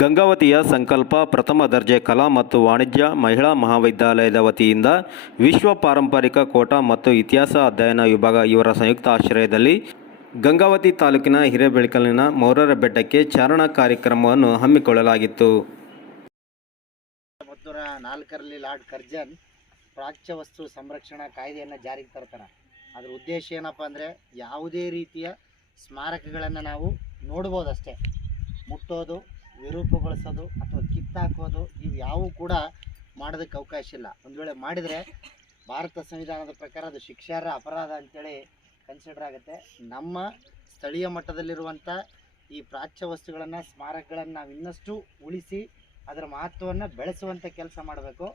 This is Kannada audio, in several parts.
ಗಂಗಾವತಿಯ ಸಂಕಲ್ಪ ಪ್ರಥಮ ದರ್ಜೆ ಕಲಾ ಮತ್ತು ವಾಣಿಜ್ಯ ಮಹಿಳಾ ಮಹಾವಿದ್ಯಾಲಯದ ವತಿಯಿಂದ ವಿಶ್ವ ಪಾರಂಪರಿಕ ಕೋಟ ಮತ್ತು ಇತಿಹಾಸ ಅಧ್ಯಯನ ವಿಭಾಗ ಇವರ ಸಂಯುಕ್ತ ಆಶ್ರಯದಲ್ಲಿ ಗಂಗಾವತಿ ತಾಲೂಕಿನ ಹಿರೇಬೆಳಕಲಿನ ಮೌರ್ಯರ ಬೆಟ್ಟಕ್ಕೆ ಚಾರಣ ಕಾರ್ಯಕ್ರಮವನ್ನು ಹಮ್ಮಿಕೊಳ್ಳಲಾಗಿತ್ತು. 1904ರಲ್ಲಿ ಲಾರ್ಡ್ ಕರ್ಜನ್ ಪ್ರಾಚ್ಯ ವಸ್ತು ಸಂರಕ್ಷಣಾ ಕಾಯ್ದೆಯನ್ನು ಜಾರಿಗೆ ತರ್ತಾರೆ. ಅದರ ಉದ್ದೇಶ ಏನಪ್ಪ ಅಂದರೆ, ಯಾವುದೇ ರೀತಿಯ ಸ್ಮಾರಕಗಳನ್ನು ನಾವು ನೋಡ್ಬೋದಷ್ಟೇ, ಮುಟ್ಟೋದು, ವಿರೂಪಗೊಳಿಸೋದು ಅಥವಾ ಕಿತ್ತಾಕೋದು ಇವು ಯಾವುವು ಕೂಡ ಮಾಡೋದಕ್ಕೆ ಅವಕಾಶ ಇಲ್ಲ. ಒಂದು ವೇಳೆ ಮಾಡಿದರೆ ಭಾರತ ಸಂವಿಧಾನದ ಪ್ರಕಾರ ಅದು ಶಿಕ್ಷಾರ್ಹ ಅಪರಾಧ ಅಂತೇಳಿ ಕನ್ಸಿಡರ್ ಆಗುತ್ತೆ. ನಮ್ಮ ಸ್ಥಳೀಯ ಮಟ್ಟದಲ್ಲಿರುವಂಥ ಈ ಪ್ರಾಚ್ಯ ವಸ್ತುಗಳನ್ನು, ಸ್ಮಾರಕಗಳನ್ನು ನಾವು ಇನ್ನಷ್ಟು ಉಳಿಸಿ ಅದರ ಮಹತ್ವವನ್ನು ಬೆಳೆಸುವಂಥ ಕೆಲಸ ಮಾಡಬೇಕು.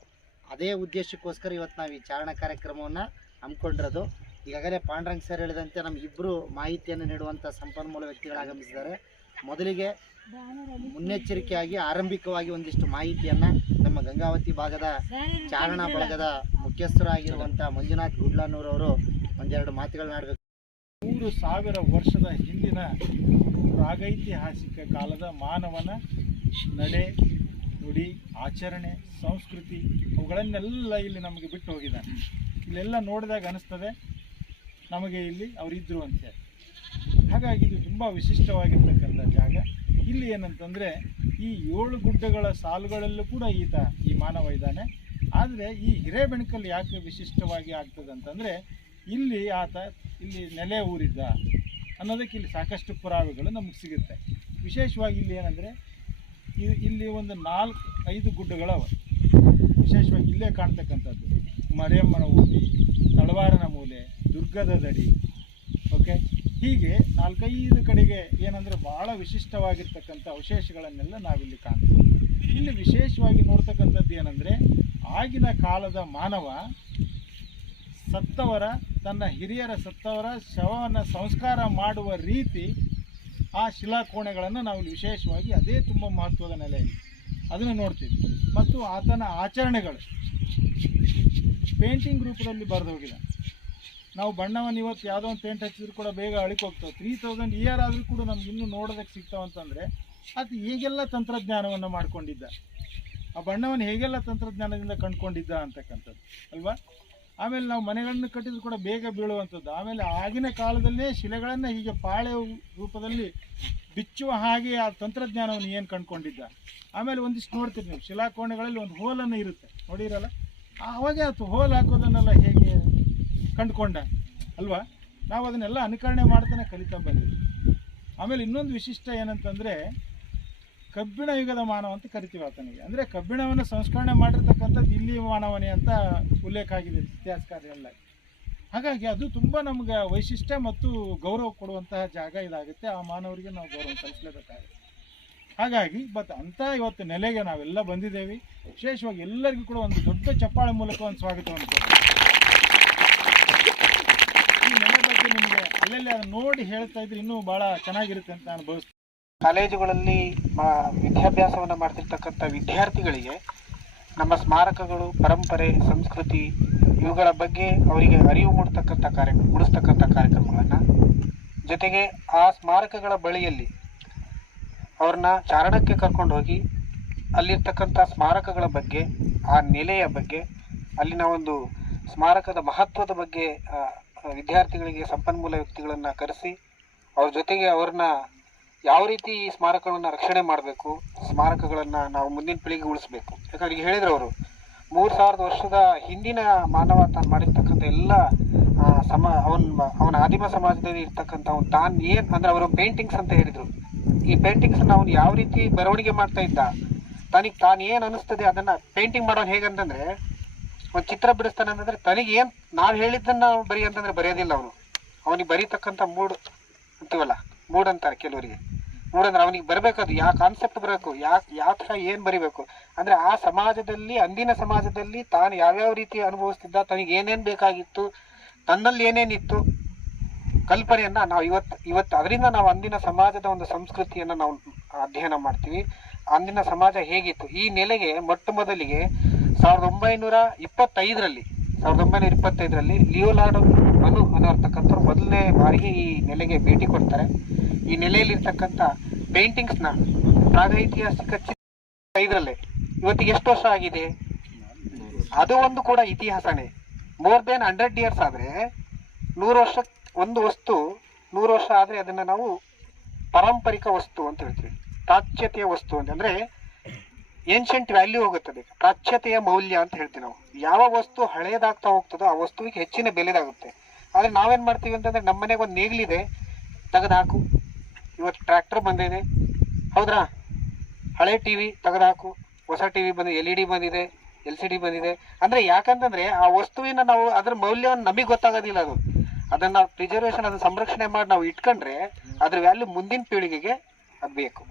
ಅದೇ ಉದ್ದೇಶಕ್ಕೋಸ್ಕರ ಇವತ್ತು ನಾವು ಈ ಚಾರಣ ಕಾರ್ಯಕ್ರಮವನ್ನು ಹಮ್ಮಿಕೊಂಡಿರೋದು. ಈಗಾಗಲೇ ಪಾಂಡ್ರಂಗ್ ಸರ್ ಹೇಳಿದಂತೆ ನಮಗಿಬ್ಬರು ಮಾಹಿತಿಯನ್ನು ನೀಡುವಂಥ ಸಂಪನ್ಮೂಲ ವ್ಯಕ್ತಿಗಳು ಆಗಮಿಸಿದ್ದಾರೆ. ಮೊದಲಿಗೆ ಮುನ್ನೆಚ್ಚರಿಕೆಯಾಗಿ ಆರಂಭಿಕವಾಗಿ ಒಂದಿಷ್ಟು ಮಾಹಿತಿಯನ್ನು ನಮ್ಮ ಗಂಗಾವತಿ ಭಾಗದ ಚಾರಣ ಬಳಗದ ಮುಖ್ಯಸ್ಥರಾಗಿರುವಂಥ ಮಂಜುನಾಥ್ ಗುಡ್ಲಾನೂರವರು ಒಂದೆರಡು ಮಾತುಗಳನ್ನಾಡಬೇಕು. 3000 ವರ್ಷದ ಹಿಂದಿನ ಪ್ರಾಗೈತಿಹಾಸಿಕ ಕಾಲದ ಮಾನವನ ನಡೆ, ನುಡಿ, ಆಚರಣೆ, ಸಂಸ್ಕೃತಿ ಅವುಗಳನ್ನೆಲ್ಲ ಇಲ್ಲಿ ನಮಗೆ ಬಿಟ್ಟು ಹೋಗಿದ್ದಾನೆ. ಇಲ್ಲೆಲ್ಲ ನೋಡಿದಾಗ ಅನಿಸ್ತದೆ ನಮಗೆ ಇಲ್ಲಿ ಅವರಿದ್ದರು ಅಂತೇಳಿ. ಹಾಗಾಗಿ ಇದು ತುಂಬ ವಿಶಿಷ್ಟವಾಗಿರ್ತಕ್ಕಂಥ ಜಾಗ. ಇಲ್ಲಿ ಏನಂತಂದರೆ, ಈ 7 ಗುಡ್ಡಗಳ ಸಾಲುಗಳಲ್ಲೂ ಕೂಡ ಈ ಮಾನವ ಇದ್ದಾನೆ. ಆದರೆ ಈ ಹಿರೇಬೆಣಕಲ್ ಯಾಕೆ ವಿಶಿಷ್ಟವಾಗಿ ಆಗ್ತದೆ ಅಂತಂದರೆ, ಇಲ್ಲಿ ಆತ ಇಲ್ಲಿ ನೆಲೆ ಊರಿದ್ದ ಅನ್ನೋದಕ್ಕೆ ಇಲ್ಲಿ ಸಾಕಷ್ಟು ಪುರಾವೆಗಳು ನಮಗೆ ಸಿಗುತ್ತೆ. ವಿಶೇಷವಾಗಿ ಇಲ್ಲಿ ಏನಂದರೆ, ಇಲ್ಲಿ ಒಂದು 4-5 ಗುಡ್ಡಗಳವ. ವಿಶೇಷವಾಗಿ ಇಲ್ಲೇ ಕಾಣ್ತಕ್ಕಂಥದ್ದು ಮರಿಯಮ್ಮನ ಊಟಿ, ತಳವಾರನ ಮೂಲೆ, ದುರ್ಗದ ದಡಿ, ಓಕೆ, ಹೀಗೆ 4-5 ಕಡೆಗೆ ಏನಂದರೆ ಭಾಳ ವಿಶಿಷ್ಟವಾಗಿರ್ತಕ್ಕಂಥ ಅವಶೇಷಗಳನ್ನೆಲ್ಲ ನಾವಿಲ್ಲಿ ಕಾಣ್ತೀವಿ. ಇಲ್ಲಿ ವಿಶೇಷವಾಗಿ ನೋಡ್ತಕ್ಕಂಥದ್ದು ಏನಂದರೆ, ಆಗಿನ ಕಾಲದ ಮಾನವ ತನ್ನ ಹಿರಿಯರ ಸತ್ತವರ ಶವವನ್ನು ಸಂಸ್ಕಾರ ಮಾಡುವ ರೀತಿ, ಆ ಶಿಲಾಕೋಣೆಗಳನ್ನು ನಾವು ವಿಶೇಷವಾಗಿ ಅದೇ ತುಂಬ ಮಹತ್ವದ ನೆಲೆಯಲ್ಲಿ ಅದನ್ನು ನೋಡ್ತೀವಿ. ಮತ್ತು ಆತನ ಆಚರಣೆಗಳು ಪೇಂಟಿಂಗ್ ರೂಪದಲ್ಲಿ ಬರೆದು ಹೋಗಿದೆ. ನಾವು ಬಣ್ಣವನ್ನು ಇವತ್ತು ಯಾವುದೋ ಒಂದು ಪೇಂಟ್ ಹಚ್ಚಿದ್ರು ಕೂಡ ಬೇಗ ಅಳಿಕೋಗ್ತಾವೆ. 3000 ಇಯರ್ ಆದರೂ ಕೂಡ ನಮ್ಗೆ ಇನ್ನೂ ನೋಡೋದಕ್ಕೆ ಸಿಗ್ತಾವಂತಂದರೆ ಅದು ಹೇಗೆಲ್ಲ ತಂತ್ರಜ್ಞಾನವನ್ನು ಮಾಡ್ಕೊಂಡಿದ್ದ, ಆ ಬಣ್ಣವನ್ನು ಹೇಗೆಲ್ಲ ತಂತ್ರಜ್ಞಾನದಿಂದ ಕಂಡುಕೊಂಡಿದ್ದ ಅಂತಕ್ಕಂಥದ್ದು ಅಲ್ವಾ. ಆಮೇಲೆ ನಾವು ಮನೆಗಳನ್ನು ಕಟ್ಟಿದ್ರು ಕೂಡ ಬೇಗ ಬೀಳುವಂಥದ್ದು. ಆಮೇಲೆ ಆಗಿನ ಕಾಲದಲ್ಲೇ ಶಿಲೆಗಳನ್ನು ಹೀಗೆ ಪಾಳೆ ರೂಪದಲ್ಲಿ ಬಿಚ್ಚುವ ಹಾಗೆ ಆ ತಂತ್ರಜ್ಞಾನವನ್ನು ಏನು ಕಂಡುಕೊಂಡಿದ್ದ. ಆಮೇಲೆ ಒಂದಿಷ್ಟು ನೋಡ್ತೀರಿ ನೀವು, ಶಿಲಾಕೋಣೆಗಳಲ್ಲಿ ಒಂದು ಹೋಲನ್ನು ಇರುತ್ತೆ, ನೋಡಿರಲ್ಲ, ಆವಾಗೇ ಅದು ಹೋಲ್ ಹಾಕೋದನ್ನೆಲ್ಲ ಹೇಗೆ ಕಂಡುಕೊಂಡ ಅಲ್ವಾ. ನಾವು ಅದನ್ನೆಲ್ಲ ಅನುಕರಣೆ ಮಾಡ್ತಾನೆ ಕಲಿತಾ ಬಂದಿದ್ವಿ. ಆಮೇಲೆ ಇನ್ನೊಂದು ವಿಶಿಷ್ಟ ಏನಂತಂದರೆ, ಕಬ್ಬಿಣ ಯುಗದ ಮಾನವ ಅಂತ ಕರಿತೀವಿ ಆತನಿಗೆ. ಅಂದರೆ ಕಬ್ಬಿಣವನ್ನು ಸಂಸ್ಕರಣೆ ಮಾಡಿರ್ತಕ್ಕಂಥದ್ದು ಇಲ್ಲಿ ಮಾನವನೇ ಅಂತ ಉಲ್ಲೇಖ ಆಗಿದೆ ಇತಿಹಾಸಕಾರರೆಲ್ಲ. ಹಾಗಾಗಿ ಅದು ತುಂಬ ನಮ್ಗೆ ವೈಶಿಷ್ಟ್ಯ ಮತ್ತು ಗೌರವ ಕೊಡುವಂತಹ ಜಾಗ ಇದಾಗುತ್ತೆ. ಆ ಮಾನವರಿಗೆ ನಾವು ಗೌರವ ಸಲ್ಲಿಸಲೇಬೇಕಾಗುತ್ತೆ. ಹಾಗಾಗಿ ಅಂಥ ಇವತ್ತು ನೆಲೆಗೆ ನಾವೆಲ್ಲ ಬಂದಿದ್ದೇವೆ. ವಿಶೇಷವಾಗಿ ಎಲ್ಲರಿಗೂ ಕೂಡ ಒಂದು ದೊಡ್ಡ ಚಪ್ಪಾಳೆ ಮೂಲಕ ಒಂದು ಸ್ವಾಗತವನ್ನು ಕೊಡ್ತೀವಿ. ಈ ನೆಲೆ ಬಗ್ಗೆ ನಿಮಗೆ ಅಲ್ಲೆಲ್ಲಿ ಅದನ್ನು ನೋಡಿ ಹೇಳ್ತಾ ಇದ್ರೆ ಇನ್ನೂ ಭಾಳ ಚೆನ್ನಾಗಿರುತ್ತೆ ಅಂತ ನಾನು ಭಾವಿಸ್ತೀನಿ. ಕಾಲೇಜುಗಳಲ್ಲಿ ವಿದ್ಯಾಭ್ಯಾಸವನ್ನು ಮಾಡ್ತಿರ್ತಕ್ಕಂಥ ವಿದ್ಯಾರ್ಥಿಗಳಿಗೆ ನಮ್ಮ ಸ್ಮಾರಕಗಳು, ಪರಂಪರೆ, ಸಂಸ್ಕೃತಿ ಇವುಗಳ ಬಗ್ಗೆ ಅವರಿಗೆ ಅರಿವು ಮೂಡಿಸ್ತಕ್ಕಂಥ ಕಾರ್ಯಕ್ರಮಗಳನ್ನು, ಜೊತೆಗೆ ಆ ಸ್ಮಾರಕಗಳ ಬಳಿಯಲ್ಲಿ ಅವ್ರನ್ನ ಚಾರಣಕ್ಕೆ ಕರ್ಕೊಂಡು ಹೋಗಿ ಅಲ್ಲಿರ್ತಕ್ಕಂಥ ಸ್ಮಾರಕಗಳ ಬಗ್ಗೆ, ಆ ನೆಲೆಯ ಬಗ್ಗೆ, ಅಲ್ಲಿನ ಒಂದು ಸ್ಮಾರಕದ ಮಹತ್ವದ ಬಗ್ಗೆ ವಿದ್ಯಾರ್ಥಿಗಳಿಗೆ ಸಂಪನ್ಮೂಲ ವ್ಯಕ್ತಿಗಳನ್ನು ಕರೆಸಿ ಅವ್ರ ಜೊತೆಗೆ ಅವ್ರನ್ನ ಯಾವ ರೀತಿ ಈ ಸ್ಮಾರಕಗಳನ್ನು ರಕ್ಷಣೆ ಮಾಡಬೇಕು, ಸ್ಮಾರಕಗಳನ್ನು ನಾವು ಮುಂದಿನ ಪೀಳಿಗೆ ಉಳಿಸ್ಬೇಕು. ಯಾಕಂದ್ರೆ ಈಗ ಹೇಳಿದ್ರು ಅವರು 3000 ವರ್ಷದ ಹಿಂದಿನ ಮಾನವ ತಾನು ಮಾಡಿರ್ತಕ್ಕಂಥ ಎಲ್ಲ ಅವನ ಆದಿಮ ಸಮಾಜದಲ್ಲಿ ಇರ್ತಕ್ಕಂಥ ತಾನು ಏನು ಅಂದರೆ ಅವರು ಪೇಂಟಿಂಗ್ಸ್ ಅಂತ ಹೇಳಿದರು. ಈ ಪೇಂಟಿಂಗ್ಸನ್ನು ಅವನು ಯಾವ ರೀತಿ ಬರವಣಿಗೆ ಮಾಡ್ತಾ ಇದ್ದ, ತಾನು ಏನು ಅನ್ನಿಸ್ತದೆ ಅದನ್ನು ಪೇಂಟಿಂಗ್ ಮಾಡೋನು ಹೇಗಂತಂದರೆ, ಒಂದು ಚಿತ್ರ ಬಿಡಿಸ್ತಾನೆ ಅಂತಂದರೆ ತನಗೇನು ನಾವು ಹೇಳಿದ್ದನ್ನು ಬರೀ ಅಂತಂದರೆ ಬರೆಯೋದಿಲ್ಲ ಅವನು. ಅವನಿಗೆ ಬರೀತಕ್ಕಂಥ ಮೂಡ್ ಅಂತೀವಲ್ಲ, ಮೂಡ್ ಅಂತಾರೆ ಕೆಲವರಿಗೆ. ಮೂಡ್ ಅಂದ್ರೆ ಅವನಿಗೆ ಬರಬೇಕು, ಅದು ಯಾವ ಕಾನ್ಸೆಪ್ಟ್ ಬರಬೇಕು, ಯಾವ ಥರ ಏನು ಬರಿಬೇಕು ಅಂದರೆ ಆ ಸಮಾಜದಲ್ಲಿ, ಅಂದಿನ ಸಮಾಜದಲ್ಲಿ ತಾನು ಯಾವ್ಯಾವ ರೀತಿ ಅನುಭವಿಸ್ತಿದ್ದ, ತನಗೆ ಏನೇನು ಬೇಕಾಗಿತ್ತು, ತನ್ನಲ್ಲಿ ಏನೇನಿತ್ತು ಕಲ್ಪನೆಯನ್ನು ನಾವು ಇವತ್ತು ಅದರಿಂದ ನಾವು ಅಂದಿನ ಸಮಾಜದ ಒಂದು ಸಂಸ್ಕೃತಿಯನ್ನು ನಾವು ಅಧ್ಯಯನ ಮಾಡ್ತೀವಿ. ಅಂದಿನ ಸಮಾಜ ಹೇಗಿತ್ತು. ಈ ನೆಲೆಗೆ ಮೊಟ್ಟ ಮೊದಲಿಗೆ 1925ರಲ್ಲಿ ಲಿಯೋಲಾರ್ಡೋ ಅನ್ನೋರ್ತಕ್ಕಂಥವ್ರು ಮೊದಲನೇ ಬಾರಿಗೆ ಈ ನೆಲೆಗೆ ಭೇಟಿ ಕೊಡ್ತಾರೆ. ಈ ನೆಲೆಯಲ್ಲಿರ್ತಕ್ಕಂಥ ಪ್ರಾಗೈತಿಹಾಸಿಕ ಇದರಲ್ಲೇ ಇವತ್ತಿಗೆ ಎಷ್ಟು ವರ್ಷ ಆಗಿದೆ? ಅದು ಒಂದು ಕೂಡ ಇತಿಹಾಸನೇ. ಮೋರ್ ದೆನ್ 100 ಇಯರ್ಸ್ ಆದರೆ 100 ವರ್ಷ ಒಂದು ವಸ್ತು 100 ವರ್ಷ ಆದರೆ ಅದನ್ನು ನಾವು ಪಾರಂಪರಿಕ ವಸ್ತು ಅಂತ ಹೇಳ್ತೀವಿ. ಪ್ರಾಚ್ಯತೆಯ ವಸ್ತು ಅಂತಂದರೆ ಏನ್ಷಂಟ್ ವ್ಯಾಲ್ಯೂ ಹೋಗುತ್ತದೆ, ಪ್ರಾಚ್ಯತೆಯ ಮೌಲ್ಯ ಅಂತ ಹೇಳ್ತೀವಿ ನಾವು. ಯಾವ ವಸ್ತು ಹಳೆಯದಾಗ್ತಾ ಹೋಗ್ತದೋ ಆ ವಸ್ತುವಿಗೆ ಹೆಚ್ಚಿನ ಬೆಲೆದಾಗುತ್ತೆ. ಆದರೆ ನಾವೇನು ಮಾಡ್ತೀವಿ ಅಂತಂದರೆ ನಮ್ಮ ಮನೆಗೆ ಒಂದು ನೇಗಿಲಿದೆ, ತೆಗೆದುಹಾಕು. ಇವತ್ತು ಟ್ರ್ಯಾಕ್ಟರ್ ಬಂದಿದೆ, ಹೌದ್ರಾ? ಹಳೆ ಟಿ ವಿ ತೆಗೆದುಹಾಕು, ಹೊಸ ಟಿ ವಿ ಬಂದಿದೆ, LED ಬಂದಿದೆ, LCD ಬಂದಿದೆ. ಅಂದರೆ ಯಾಕಂತಂದರೆ ಆ ವಸ್ತುವಿನ ನಾವು ಅದರ ಮೌಲ್ಯವನ್ನು ನಮಗೆ ಗೊತ್ತಾಗೋದಿಲ್ಲ. ಅದನ್ನು ಪ್ರಿಸರ್ವೇಷನ್, ಅದನ್ನು ಸಂರಕ್ಷಣೆ ಮಾಡಿ ನಾವು ಇಟ್ಕೊಂಡ್ರೆ ಅದ್ರ ವ್ಯಾಲ್ಯೂ ಮುಂದಿನ ಪೀಳಿಗೆಗೆ ಅದು ಬೇಕು.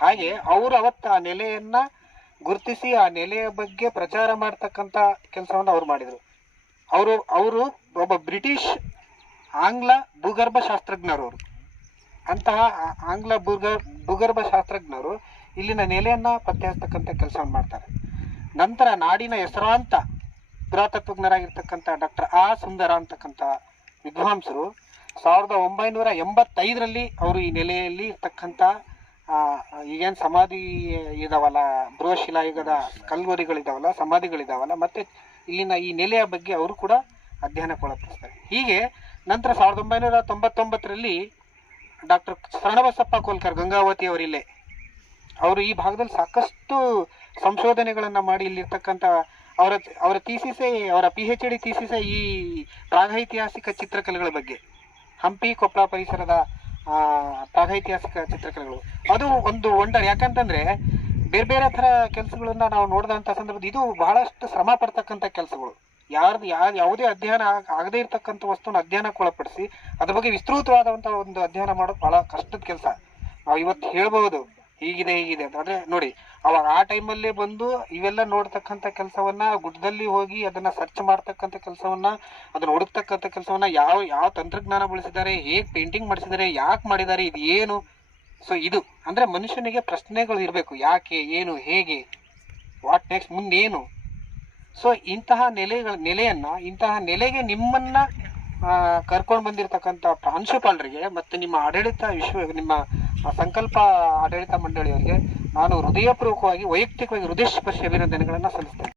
ಹಾಗೆ ಅವರು ಅವತ್ತು ಆ ನೆಲೆಯನ್ನು ಗುರುತಿಸಿ ಆ ನೆಲೆಯ ಬಗ್ಗೆ ಪ್ರಚಾರ ಮಾಡ್ತಕ್ಕಂಥ ಕೆಲಸವನ್ನು ಅವ್ರು ಮಾಡಿದರು. ಅವರು ಒಬ್ಬ ಬ್ರಿಟಿಷ್ ಆಂಗ್ಲ ಭೂಗರ್ಭ ಶಾಸ್ತ್ರಜ್ಞರು. ಅವರು ಅಂತಹ ಆಂಗ್ಲ ಭೂಗರ್ಭ ಶಾಸ್ತ್ರಜ್ಞರು ಇಲ್ಲಿನ ನೆಲೆಯನ್ನು ಪತ್ತೆ ಹಚ್ಚತಕ್ಕಂಥ ಕೆಲಸವನ್ನು ಮಾಡ್ತಾರೆ. ನಂತರ ನಾಡಿನ ಹೆಸರಾಂತ ಪುರಾತತ್ವಜ್ಞರಾಗಿರ್ತಕ್ಕಂಥ ಡಾಕ್ಟರ್ ಸುಂದರ ಅಂತಕ್ಕಂಥ ವಿದ್ವಾಂಸರು 1985ರಲ್ಲಿ ಅವರು ಈ ನೆಲೆಯಲ್ಲಿ ಇರ್ತಕ್ಕಂಥ ಈಗೇನು ಸಮಾಧಿ ಇದಾವಲ್ಲ, ಬೃಹಶಿಲಾಯುಗದ ಕಲ್ಗೋರಿಗಳಿದಾವಲ್ಲ, ಸಮಾಧಿಗಳಿದಾವಲ್ಲ, ಮತ್ತು ಇಲ್ಲಿನ ಈ ನೆಲೆಯ ಬಗ್ಗೆ ಅವರು ಕೂಡ ಅಧ್ಯಯನಕ್ಕೆ ಒಳಪಡಿಸ್ತಾರೆ. ಹೀಗೆ ನಂತರ 1999ರಲ್ಲಿ ಡಾಕ್ಟರ್ ಶರಣಬಸಪ್ಪ ಕೋಲ್ಕರ್ ಗಂಗಾವತಿ ಅವರಿಲ್ಲೇ ಅವರು ಈ ಭಾಗದಲ್ಲಿ ಸಾಕಷ್ಟು ಸಂಶೋಧನೆಗಳನ್ನು ಮಾಡಿ ಇಲ್ಲಿರ್ತಕ್ಕಂಥ ಅವರ ಥೀಸಿಸೇ, ಅವರ PhD ಥೀಸಿಸೇ ಈ ಪ್ರಾಗೈತಿಹಾಸಿಕ ಚಿತ್ರಕಲೆಗಳ ಬಗ್ಗೆ, ಹಂಪಿ ಕೊಪ್ಪಳ ಪರಿಸರದ ಪ್ರಾಗೈತಿಹಾಸಿಕ ಚಿತ್ರಕಲೆಗಳು. ಅದು ಒಂದು ವಂಡರ್. ಯಾಕಂತಂದರೆ ಬೇರೆ ಬೇರೆ ಥರ ಕೆಲಸಗಳನ್ನ ನಾವು ನೋಡಿದಂಥ ಸಂದರ್ಭದಲ್ಲಿ ಇದು ಬಹಳಷ್ಟು ಶ್ರಮ ಪಡ್ತಕ್ಕಂಥ ಕೆಲಸಗಳು. ಯಾವುದೇ ಅಧ್ಯಯನ ಆಗದೇ ಇರತಕ್ಕಂಥ ವಸ್ತುವನ್ನು ಅಧ್ಯಯನಕ್ಕೆ ಒಳಪಡಿಸಿ ಅದ್ರ ಬಗ್ಗೆ ವಿಸ್ತೃತವಾದಂಥ ಒಂದು ಅಧ್ಯಯನ ಮಾಡೋದು ಬಹಳ ಕಷ್ಟದ ಕೆಲಸ. ನಾವು ಇವತ್ತು ಹೇಳ್ಬೋದು ಹೀಗಿದೆ ಅಂತ. ಅಂದರೆ ನೋಡಿ, ಅವಾಗ ಆ ಟೈಮಲ್ಲೇ ಬಂದು ಇವೆಲ್ಲ ನೋಡ್ತಕ್ಕಂಥ ಕೆಲಸವನ್ನ, ಗುಡ್ಡದಲ್ಲಿ ಹೋಗಿ ಅದನ್ನು ಸರ್ಚ್ ಮಾಡ್ತಕ್ಕಂಥ ಕೆಲಸವನ್ನ, ಅದನ್ನು ಹುಡುಕ್ತಕ್ಕಂಥ ಕೆಲಸವನ್ನ, ಯಾವ ತಂತ್ರಜ್ಞಾನ ಬಳಸಿದ್ದಾರೆ, ಹೇಗೆ ಪೇಂಟಿಂಗ್ ಮಾಡಿಸಿದ್ದಾರೆ, ಯಾಕೆ ಮಾಡಿದ್ದಾರೆ, ಇದು ಏನು. ಸೊ ಇದು ಅಂದರೆ ಮನುಷ್ಯನಿಗೆ ಪ್ರಶ್ನೆಗಳು ಇರಬೇಕು. ಯಾಕೆ, ಏನು, ಹೇಗೆ, ವಾಟ್ ನೆಕ್ಸ್ಟ್, ಮುಂದೇನು. ಸೊ ಇಂತಹ ಇಂತಹ ನೆಲೆಗೆ ನಿಮ್ಮನ್ನು ಕರ್ಕೊಂಡು ಬಂದಿರತಕ್ಕಂಥ ಪ್ರಾಂಶುಪಾಲರಿಗೆ ಮತ್ತು ನಿಮ್ಮ ಸಂಕಲ್ಪ ಆಡಳಿತ ಮಂಡಳಿಯವರಿಗೆ ನಾನು ಹೃದಯಪೂರ್ವಕವಾಗಿ, ವೈಯಕ್ತಿಕವಾಗಿ ಹೃದಯಸ್ಪರ್ಶಿ ಅಭಿನಂದನೆಗಳನ್ನು ಸಲ್ಲಿಸ್ತೇನೆ.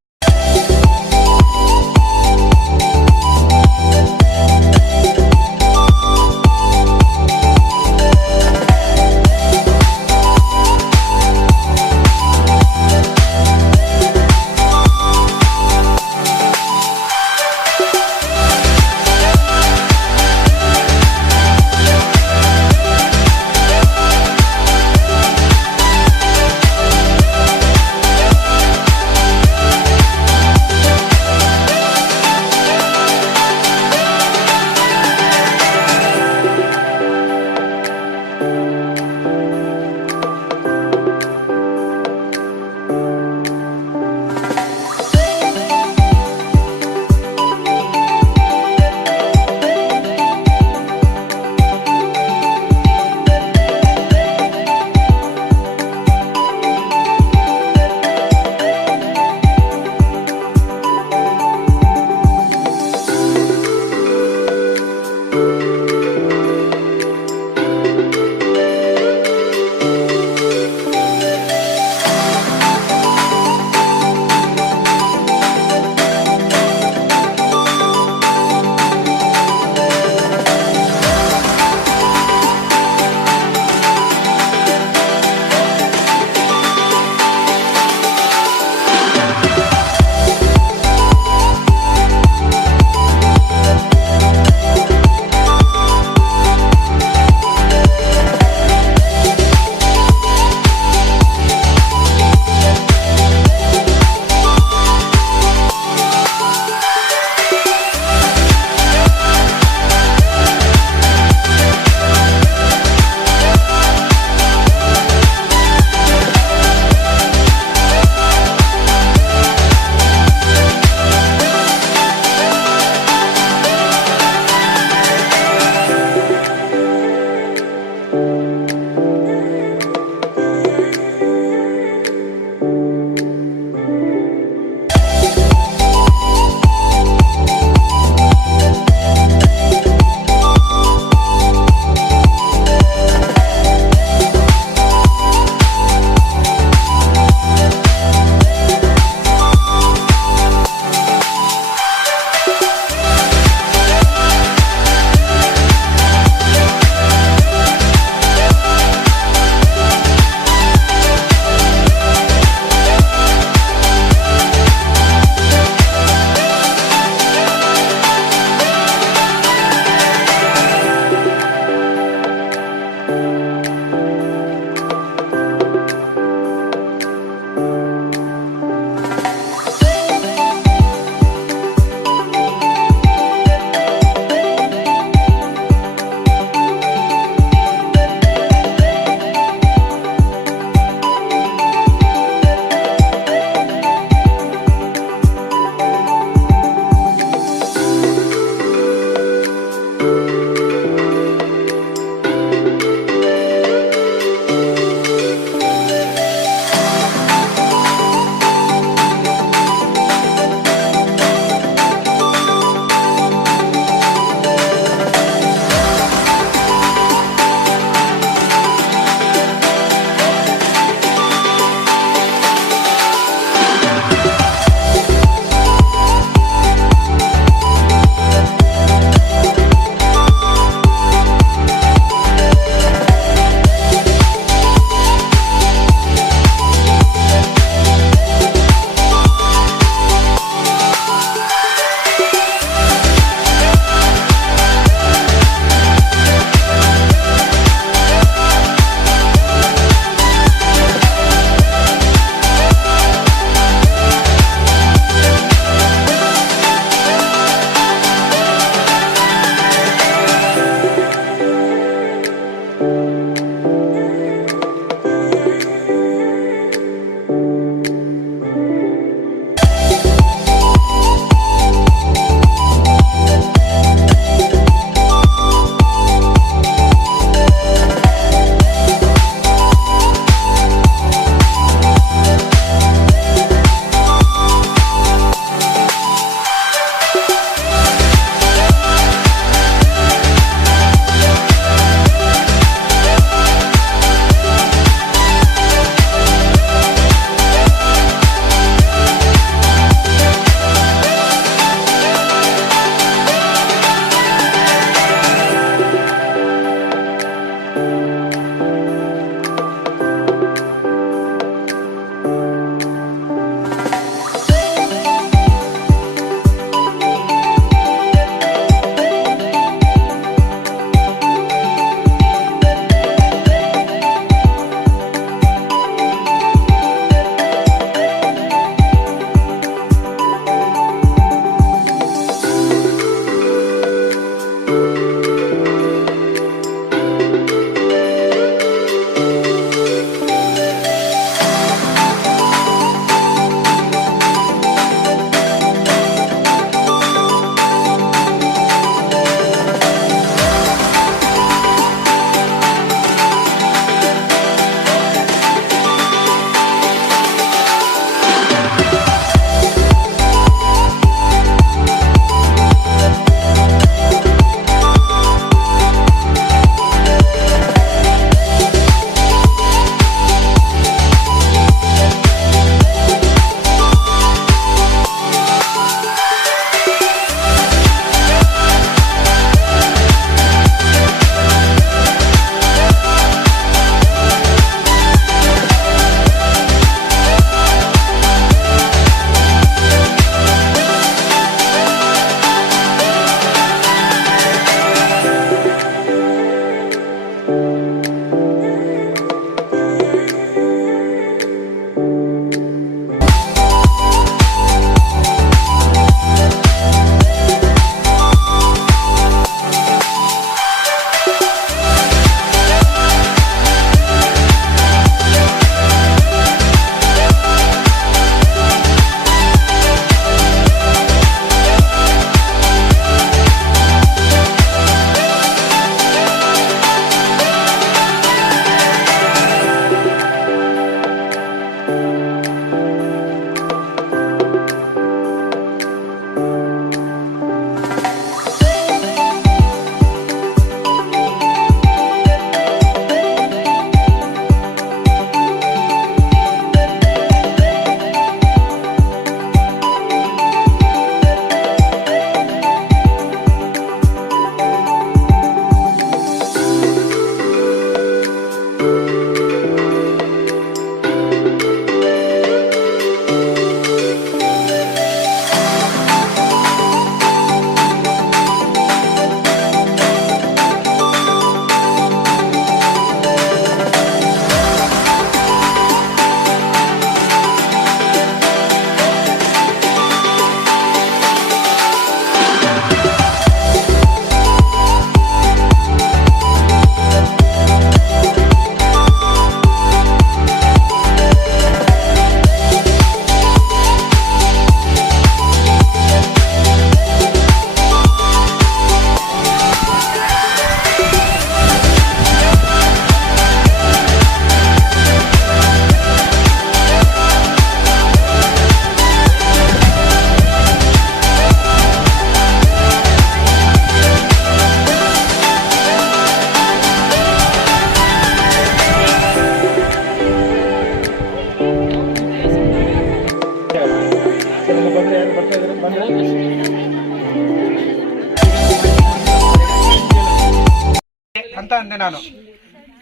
ಅಂದೆ ನಾನು.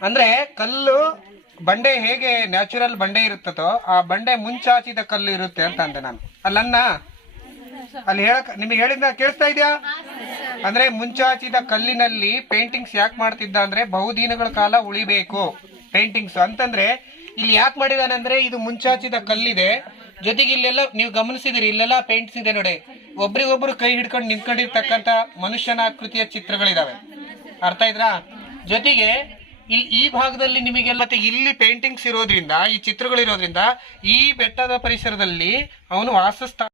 ಅಂದ್ರೆ ಕಲ್ಲು ಬಂಡೆ ಹೇಗೆ ನ್ಯಾಚುರಲ್ ಬಂಡೆ ಇರುತ್ತೋ ಆ ಬಂಡೆ ಮುಂಚಾಚಿದ ಕಲ್ಲು ಇರುತ್ತೆ ಅಂತ ಅಂದೆ ನಾನು. ಅಲ್ಲನ್ನ ಅಲ್ಲಿ ನಿಮಗೆ ಹೇಳಿದ ಕೇಳಿಸ್ತಾ ಇದೆಯಾ? ಅಂದ್ರೆ ಮುಂಚಾಚಿದ ಕಲ್ಲಿನಲ್ಲಿ ಪೇಂಟಿಂಗ್ಸ್ ಯಾಕೆ ಮಾಡ್ತಿದ್ದ ಅಂದ್ರೆ ಬಹುದಿನಗಳ ಕಾಲ ಉಳಿಬೇಕು ಪೇಂಟಿಂಗ್ಸ್ ಅಂತಂದ್ರೆ. ಇಲ್ಲಿ ಯಾಕೆ ಮಾಡಿದಾನೆ ಅಂದ್ರೆ ಇದು ಮುಂಚಾಚಿದ ಕಲ್ಲಿದೆ, ಜೊತೆಗೆ ಇಲ್ಲೆಲ್ಲ ನೀವು ಗಮನಿಸಿದಿರಿ ಇಲ್ಲೆಲ್ಲ ಪೇಂಟ್ಸ್ ಇದೆ ನೋಡಿ, ಒಬ್ರಿಗೊಬ್ರು ಕೈ ಹಿಡ್ಕೊಂಡು ನಿಂತ್ಕೊಂಡಿರ್ತಕ್ಕಂಥ ಮನುಷ್ಯನ ಆಕೃತಿಯ ಚಿತ್ರಗಳಿದಾವೆ. ಅರ್ಥ ಇದ್ರಾ? ಜೊತೆಗೆ ಈ ಭಾಗದಲ್ಲಿ ನಿಮಗೆಲ್ಲ ಮತ್ತೆ ಇಲ್ಲಿ ಪೇಂಟಿಂಗ್ಸ್ ಇರೋದ್ರಿಂದ, ಈ ಚಿತ್ರಗಳಿರೋದ್ರಿಂದ ಈ ಬೆಟ್ಟದ ಪರಿಸರದಲ್ಲಿ ಅವನು ವಾಸಸ್ಥಾನ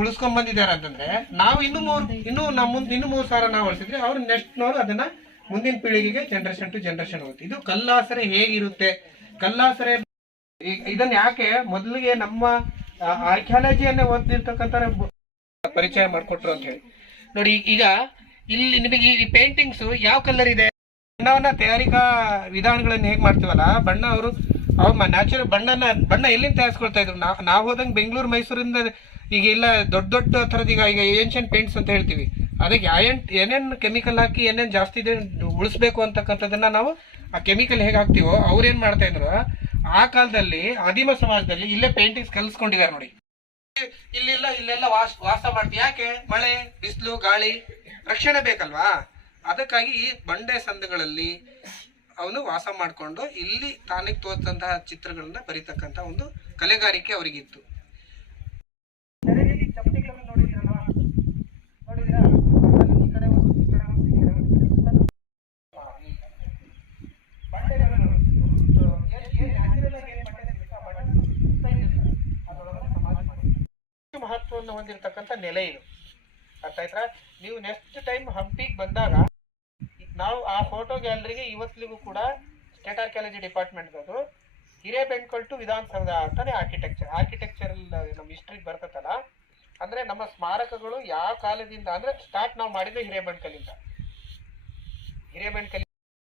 ಉಳಿಸ್ಕೊಂಡ್ ಬಂದಿದ್ದಾರೆ ಅಂತಂದ್ರೆ ನಾವು ಇನ್ನು 3 ಸಾವಿರ ನಾವು ಉಳಿಸಿದ್ರೆ ಅವ್ರು ನೆಕ್ಸ್ಟ್ನವರು ಅದನ್ನ ಮುಂದಿನ ಪೀಳಿಗೆಗೆ ಜನರೇಷನ್ ಟು ಜನರೇಷನ್ ಹೋಗುತ್ತೆ. ಇದು ಕಲ್ಲಾಸರೆ ಹೇಗಿರುತ್ತೆ, ಕಲ್ಲಾಸರೆ ಇದನ್ನ ಯಾಕೆ ಮೊದಲಿಗೆ ನಮ್ಮ ಆರ್ಕಿಯಾಲಜಿಯನ್ನೇ ಓದಿರ್ತಕ್ಕಂಥ ಪರಿಚಯ ಮಾಡಿಕೊಟ್ರು ಅಂತ ಹೇಳಿ ನೋಡಿ. ಈಗ ಇಲ್ಲಿ ನಿಮಗೆ ಈ ಪೇಂಟಿಂಗ್ಸ್ ಯಾವ ಕಲರ್ ಇದೆ, ಬಣ್ಣವನ್ನ ತಯಾರಿಕಾ ವಿಧಾನಗಳನ್ನ ಹೇಗೆ ಮಾಡ್ತೀವಲ್ಲ, ಬಣ್ಣ ಅವರು ನ್ಯಾಚುರಲ್ ಬಣ್ಣ ಎಲ್ಲಿಂದ ತಯಾರಿಸ್ಕೊಳ್ತಾ ಇದ್ರು. ನಾವು ಹೋದಂಗೆ ಬೆಂಗಳೂರು ಮೈಸೂರಿಂದ ಈಗ ಇಲ್ಲ ದೊಡ್ಡ ಥರದ ಈಗ ಏನ್ಷಿಯಂಟ್ ಪೇಂಟ್ಸ್ ಅಂತ ಹೇಳ್ತೀವಿ, ಅದಕ್ಕೆ ಏನೇನು ಕೆಮಿಕಲ್ ಹಾಕಿ ಏನೇನು ಜಾಸ್ತಿ ಇದೆ ಉಳಿಸ್ಬೇಕು ಅಂತಕ್ಕಂಥದ್ದನ್ನ ನಾವು ಆ ಕೆಮಿಕಲ್ ಹೇಗೆ ಹಾಕ್ತೀವೋ ಅವ್ರೇನ್ ಮಾಡ್ತಾ ಇದ್ರು ಆ ಕಾಲದಲ್ಲಿ ಆದಿಮ ಸಮಾಜದಲ್ಲಿ ಇಲ್ಲೇ ಪೇಂಟಿಂಗ್ಸ್ ಕಲಿಸ್ಕೊಂಡಿದ್ದಾರೆ ನೋಡಿ. ಇಲ್ಲೆಲ್ಲ ವಾಸ ಮಾಡ್ತೀವಿ. ಯಾಕೆ? ಮಳೆ, ಬಿಸಿಲು, ಗಾಳಿ ರಕ್ಷಣೆ ಬೇಕಲ್ವಾ? ಅದಕ್ಕಾಗಿ ಈ ಬಂಡೆ ಸಂದುಗಳಲ್ಲಿ ಅವನು ವಾಸ ಮಾಡಿಕೊಂಡು ಇಲ್ಲಿ ತಾನಿಗೆ ತೋರಿದಂತಹ ಚಿತ್ರಗಳನ್ನ ಬರೀತಕ್ಕಂಥ ಒಂದು ಕಲೆಗಾರಿಕೆ ಅವರಿಗಿತ್ತು. ಮಹತ್ವವನ್ನು ಹೊಂದಿರತಕ್ಕಂಥ ನೆಲೆ ಇದು. ಅರ್ಥ ಆಯ್ತಾ? ನೀವು ನೆಕ್ಸ್ಟ್ ಟೈಮ್ ಹಂಪಿಗೆ ಬಂದಾಗ ನಾವು ಆ ಫೋಟೋ ಗ್ಯಾಲರಿಗೆ ಇವತ್ತಿಗೂ ಕೂಡ ಸ್ಟೇಟ್ ಆರ್ಕಿಯಾಲಜಿ ಡಿಪಾರ್ಟ್ಮೆಂಟ್ದು ಹಿರೇಬೆಂಡ್ಕಲ್ ಟು ವಿಧಾನಸೌಧ ಅಂತಾನೆ ಆರ್ಕಿಟೆಕ್ಚರಲ್ ನಮ್ಮ ಹಿಸ್ಟ್ರಿಗೆ ಬರ್ತದಲ್ಲ. ಅಂದ್ರೆ ನಮ್ಮ ಸ್ಮಾರಕಗಳು ಯಾವ ಕಾಲದಿಂದ ಅಂದ್ರೆ ಸ್ಟಾರ್ಟ್ ನಾವು ಮಾಡಿದ್ರೆ ಹಿರೇಬೆಂಡ್ಕಲ್ಲಿಂದ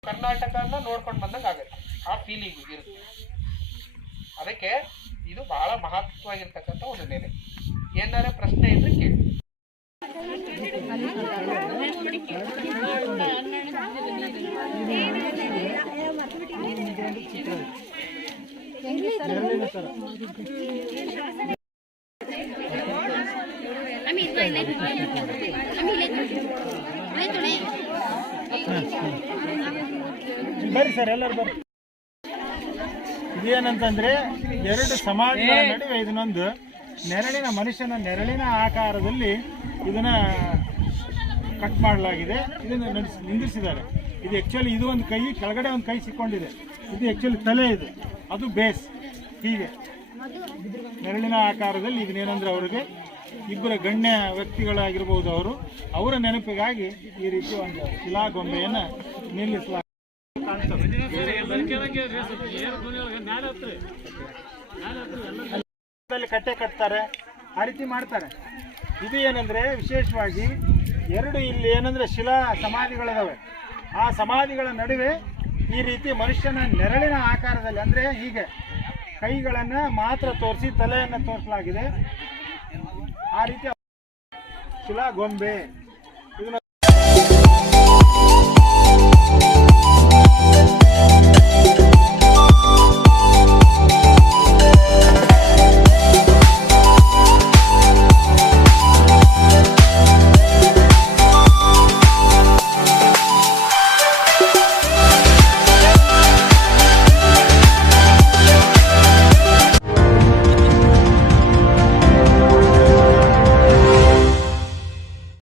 ಕರ್ನಾಟಕನ ನೋಡ್ಕೊಂಡು ಬಂದಂಗೆ ಆಗುತ್ತೆ, ಆ ಫೀಲಿಂಗ್ ಇರುತ್ತೆ. ಅದಕ್ಕೆ ಇದು ಬಹಳ ಮಹತ್ವವಾಗಿರ್ತಕ್ಕಂಥ ಒಂದು ನೆಲೆ. ಏನಾರ ಪ್ರಶ್ನೆ ಇದ್ರೆ ಕೇಳಿ. ಬರ್ರಿ ಸರ್, ಎಲ್ಲರೂ ಬರ್ರಿ. ಇದೇನಂತಂದ್ರೆ ಎರಡು ಸಮಾಧಿಗಳ ನಡುವೆ ಇದನ್ನೊಂದು ಮನುಷ್ಯನ ನೆರಳಿನ ಆಕಾರದಲ್ಲಿ ಇದನ್ನ ಕಟ್ ಮಾಡಲಾಗಿದೆ. ಇದನ್ನು ನಿಂದಿರಿಸಿದ್ದಾರೆ. ಇದು ಆ್ಯಕ್ಚುಲಿ ಇದು ಒಂದು ಕೈ, ಕೆಳಗಡೆ ಒಂದು ಕೈ ಸಿಕ್ಕೊಂಡಿದೆ. ಇದು ಆ್ಯಕ್ಚುಲಿ ತಲೆ, ಇದು ಅದು ಬೇಸ್. ಹೀಗೆ ನೆರಳಿನ ಆಕಾರದಲ್ಲಿ ಇದನ್ನೇನಂದ್ರೆ ಅವ್ರಿಗೆ ಇಬ್ಬರ ಗಣ್ಯ ವ್ಯಕ್ತಿಗಳಾಗಿರ್ಬೋದು, ಅವರ ನೆನಪಿಗಾಗಿ ಈ ರೀತಿ ಒಂದು ಶಿಲಾಗೊಂಬೆಯನ್ನು ನಿಲ್ಲಿಸಲಾಗಿದೆ. ಕಟ್ಟೆ ಕಟ್ತಾರೆ, ಆ ರೀತಿ ಮಾಡ್ತಾರೆ. ಇದು ಏನಂದ್ರೆ ವಿಶೇಷವಾಗಿ ಎರಡು ಇಲ್ಲಿ ಏನಂದ್ರೆ ಶಿಲಾ ಸಮಾಧಿಗಳಿದಾವೆ. ಆ ಸಮಾಧಿಗಳ ನಡುವೆ ಈ ರೀತಿ ಮನುಷ್ಯನ ನೆರಳಿನ ಆಕಾರದಲ್ಲಿ ಅಂದ್ರೆ ಹೀಗೆ ಕೈಗಳನ್ನು ಮಾತ್ರ ತೋರಿಸಿ ತಲೆಯನ್ನು ತೋರಿಸಲಾಗಿದೆ. ಆ ರೀತಿ ಶಿಲಾಗೊಂಬೆ